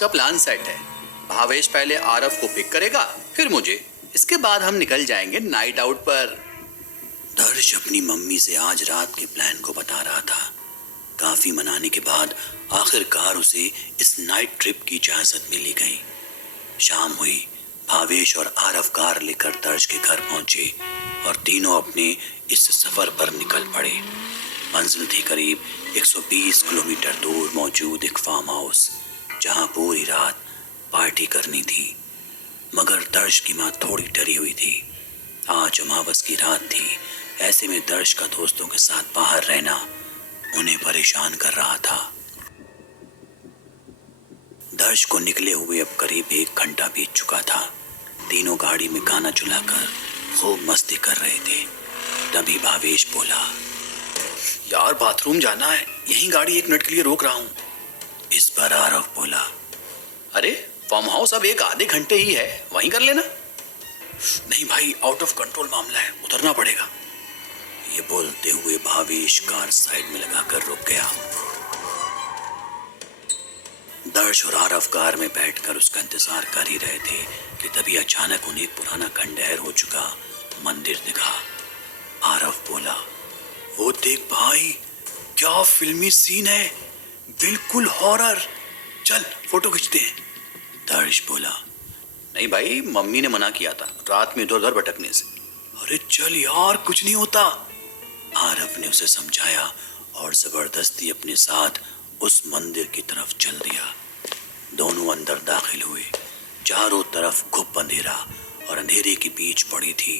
का plan set है। भावेश पहले आरव को पिक करेगा, फिर मुझे। इसके बाद हम निकल जाएंगे नाइट आउट पर। दर्श अपनी मम्मी से आज रात के प्लान को बता रहा था। काफी मनाने के बाद आखिरकार उसे इस नाइट ट्रिप की इजाजत मिली गई। शाम हुई, भावेश और आरव कार लेकर दर्श के घर पहुंचे और तीनों अपने इस सफर पर निकल पड़े। मंजिल थी करीब 120 किलोमीटर दूर मौजूद एक फार्म हाउस, जहां पूरी रात पार्टी करनी थी। मगर दर्श की माँ थोड़ी डरी हुई थी। आज अमावस की रात थी, ऐसे में दर्श का दोस्तों के साथ बाहर रहना उन्हें परेशान कर रहा था। दर्श को निकले हुए अब करीब 1 घंटा बीत चुका था। तीनों गाड़ी में गाना चलाकर खूब मस्ती कर रहे थे। तभी भावेश बोला, यार बाथरूम जाना है, यहीं गाड़ी 1 मिनट के लिए रोक रहा हूँ। इस पर आरव बोला, अरे फार्म हाउस अब 1 आधे घंटे ही है, वहीं कर लेना। नहीं भाई, आउट ऑफ कंट्रोल मामला है, उतरना पड़ेगा। ये बोलते हुए भावेश कार साइड में लगाकर रुक गया। दर्श और आरव कार में बैठकर उसका इंतजार कर ही रहे थे कि तभी अचानक उन्हें एक पुराना खंडहर हो चुका मंदिर दिखा। आरव बोला, वो देख भाई, क्या फिल्मी सीन है, बिल्कुल हॉरर, चल फोटो खींचते हैं। दर्श बोला, नहीं भाई, मम्मी ने मना किया था रात में इधर उधर भटकने से। अरे चल यार, कुछ नहीं होता। आरव ने उसे समझाया और जबरदस्ती अपने साथ उस मंदिर की तरफ चल दिया। दोनों अंदर दाखिल हुए। चारों तरफ घुप अंधेरा और अंधेरे के बीच पड़ी थी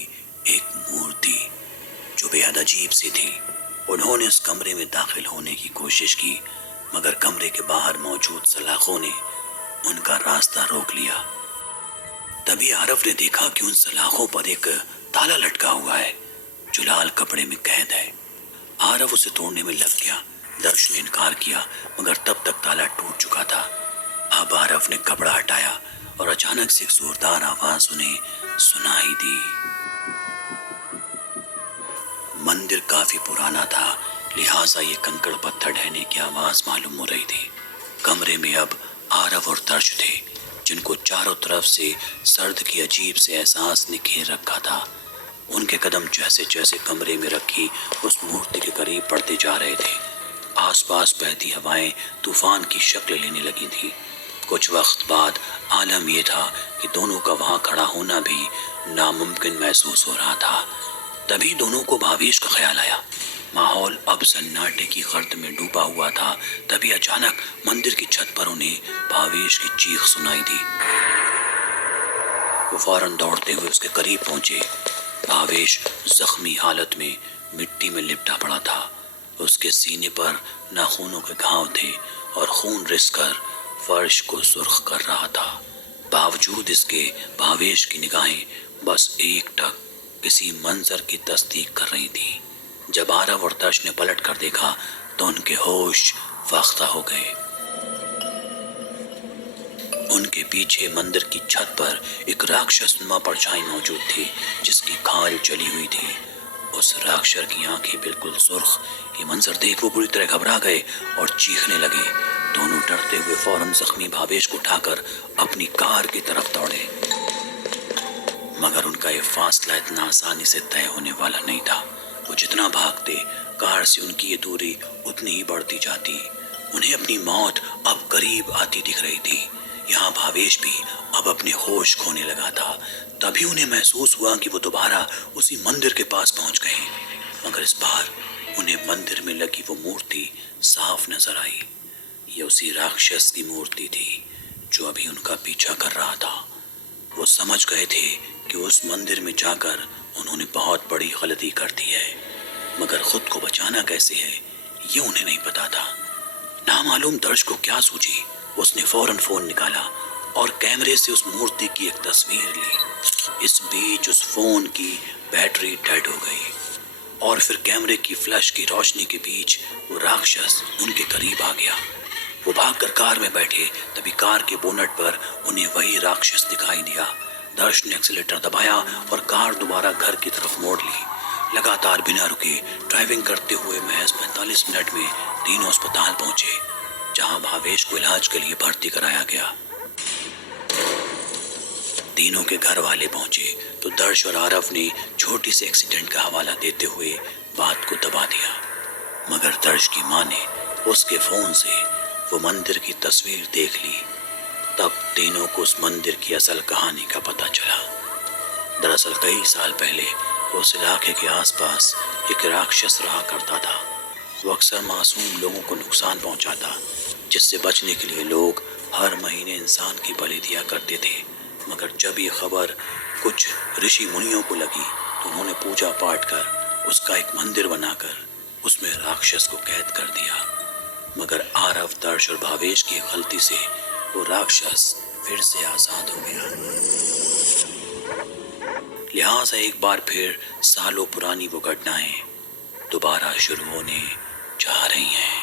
एक मूर्ति जो बेहद अजीब सी थी। उन्होंने उस कमरे में दाखिल होने की कोशिश की, मगर कमरे के बाहर मौजूद सलाखों ने उनका रास्ता रोक लिया। तभी आरव ने देखा कि उन सलाखों पर एक ताला लटका हुआ है जो लाल कपड़े में कैद है। आरव उसे तोड़ने में लग गया। दर्श ने इनकार किया, मगर तब तक ताला टूट चुका था। अब आरव ने कपड़ा हटाया और अचानक से एक जोरदार आवाज उन्हें सुनाई दी। मंदिर काफी पुराना था, लिहाजा ये कंकड़ पत्थर ढहने की आवाज मालूम हो रही थी। कमरे में अब आरव और दर्श थे, जिनको चारों तरफ से सर्द की अजीब से एहसास ने घेर रखा था। उनके कदम जैसे जैसे कमरे में रखी उस मूर्ति के करीब बढ़ते जा रहे थे। आसपास बहती हवाएं तूफान की शक्ल लेने लगी थी। कुछ वक्त बाद आलम यह था कि दोनों का वहां खड़ा होना भी नामुमकिन महसूस हो रहा था। तभी दोनों को भावेश का ख्याल आया। माहौल अब सन्नाटे की गर्द में डूबा हुआ था। तभी अचानक मंदिर की छत पर उन्हें भावेश की चीख सुनाई दी। वो फौरन दौड़ते हुए उसके करीब पहुंचे। भावेश जख्मी हालत में मिट्टी में लिपटा पड़ा था। उसके सीने पर नाखूनों के घाव थे और खून रिसकर फर्श को सुर्ख कर रहा था। बावजूद इसके भावेश की निगाहें बस एकटक किसी मंजर की तस्दीक कर रही थी। जब आरव और दर्श ने पलट कर देखा तो उनके होश फाख्ता हो गए। उनके पीछे मंदिर की छत पर एक राक्षसनुमा परछाई मौजूद थी, जिसकी खाल चली हुई थी। उस राक्षस की आंखें बिल्कुल सुर्ख। ये मंजर देख वो बुरी तरह घबरा गए और चीखने लगे। दोनों डरते हुए फौरन जख्मी भावेश को उठाकर अपनी कार की तरफ दौड़े, मगर उनका ये फासला इतना आसानी से तय होने वाला नहीं था। वो जितना भागते, कार से उनकी ये दूरी उतनी ही बढ़ती जाती। उन्हें अपनी मौत अब करीब आती दिख रही थी। यहाँ भावेश भी अब अपने होश खोने लगा था। तभी उन्हें महसूस हुआ कि वो दोबारा उसी मंदिर के पास पहुंच गए, मगर इस बार उन्हें मंदिर में लगी वो मूर्ति साफ नजर आई। ये उसी राक्षस की मूर्ति थी जो अभी उनका पीछा कर रहा था। वो समझ गए थे कि उस मंदिर में जाकर उन्होंने बहुत बड़ी गलती कर दी है, मगर खुद को बचाना कैसे है ये उन्हें नहीं पता था। नामालूम दर्श को क्या सूझी, उसने फौरन फोन निकाला और कैमरे से उस मूर्ति की एक तस्वीर ली। इस बीच उस फोन की बैटरी डेड हो गई और फिर कैमरे की फ्लैश की रोशनी के बीच वो राक्षस उनके करीब आ गया। वो भागकर कार में बैठे। तभी कार के बोनट पर उन्हें वही राक्षस दिखाई दिया। दर्श ने एक्सीलेटर दबाया और कार दोबारा घर की तरफ मोड़ ली। लगातार बिना रुके ड्राइविंग करते हुए महज 45 मिनट में तीनों अस्पताल पहुंचे, जहां भावेश को इलाज के लिए भर्ती कराया गया। तीनों के घर वाले पहुंचे तो दर्श और आरव ने छोटी से एक्सीडेंट का हवाला देते हुए बात को दबा दिया। मगर दर्श की माँ ने उसके फोन से वो मंदिर की तस्वीर देख ली। तब तीनों को उस मंदिर की असल कहानी का पता चला। दरअसल कई साल पहले उस इलाके के आसपास एक राक्षस रहा करता था। वो अक्सर मासूम लोगों को नुकसान पहुंचाता, जिससे बचने के लिए लोग हर महीने इंसान की बलि दिया करते थे। मगर जब ये खबर कुछ ऋषि मुनियों को लगी तो उन्होंने पूजा पाठ कर उसका एक मंदिर बनाकर उसमें राक्षस को कैद कर दिया। मगर आरव, दर्श और भावेश की गलती से वो राक्षस फिर से आजाद हो गया। लिहाजा एक बार फिर सालों पुरानी वो घटनाएं दोबारा शुरू होने जा रही हैं।